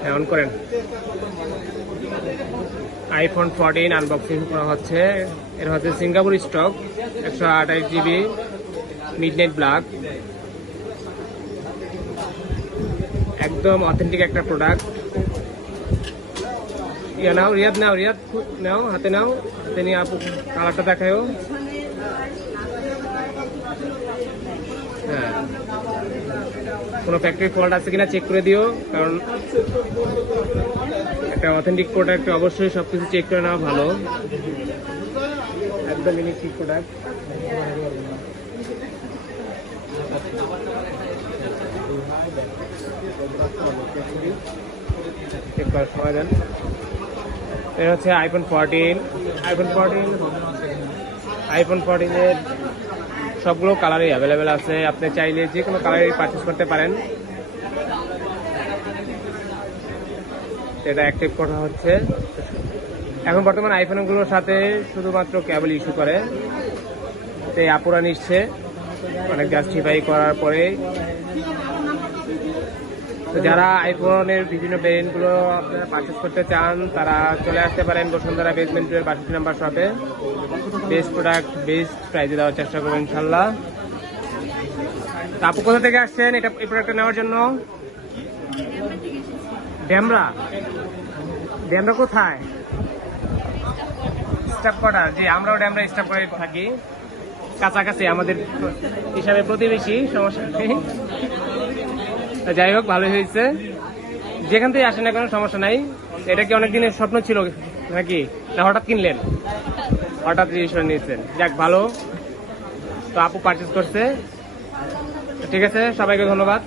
হ্যাঁ, অন করেন। IPhone 14 unboxing করা হচ্ছে। এর হচ্ছে Singapore stock, 128 GB midnight black, একদম অথেন্টিক একটা প্রোডাক্ট। ইয়া নাও রিয়াদ, নাও রিয়াদ, নাও হাতে, নাও হাতে নিয়ে আপু কালারটা দেখায়ও। হ্যাঁ, কোনো ফ্যাক্টরি ফল্ট আছে কিনা চেক করে দিও, কারণ একটা অথেন্টিক প্রোডাক্ট অবশ্যই সবকিছু চেক করে নেওয়া ভালো। একদম ইউনিক প্রোডাক্ট। সময় দেন। এটা হচ্ছে আইফোন 14। আইফোন 14 এর সবগুলো কালারই অ্যাভেলেবেল আছে, আপনি চাইলে যে কোনো কালারই পারচেস করতে পারেন। এটা অ্যাক্টিভ করা হচ্ছে। এখন বর্তমান আইফোনগুলোর সাথে শুধুমাত্র কেবল ইস্যু করে, তাই আপুরা নিচ্ছে অনেক জাস্টিফাই করার পরে। তো যারা আইফোনের বিভিন্ন ভেরিয়েন্টগুলো আপনারা পারচেস করতে চান তারা চলে আসতে পারেন বসুন্ধরা বেসমেন্ট 2 এর 62 নম্বর শপে। বেস্ট প্রোডাক্ট বেস্ট প্রাইসে দেওয়ার চেষ্টা করবো ইনশাল্লাহ। আপু কোথা থেকে আসছেন এই প্রোডাক্টটা নেওয়ার জন্য? ড্যামরা। ড্যামরা কোথায়? Staff quarter. জি, আমরাও ড্যামরা স্টাফ কোয়ার্টারে থাকি, কাছাকাছি, আমাদের হিসাবে প্রতিবেশী, সমস্যা নেই। যাই হোক, ভালোই হয়েছে, যেখান থেকে আসে না কোনো সমস্যা নাই। এটা কি অনেক দিনের স্বপ্ন ছিল নাকি, না হঠাৎ কিনলেন? হঠাৎ রেজিস্ট্রেশন নিয়েছেন, যাক ভালো। তো আপু পারচেস করছে, ঠিক আছে, সবাইকে ধন্যবাদ।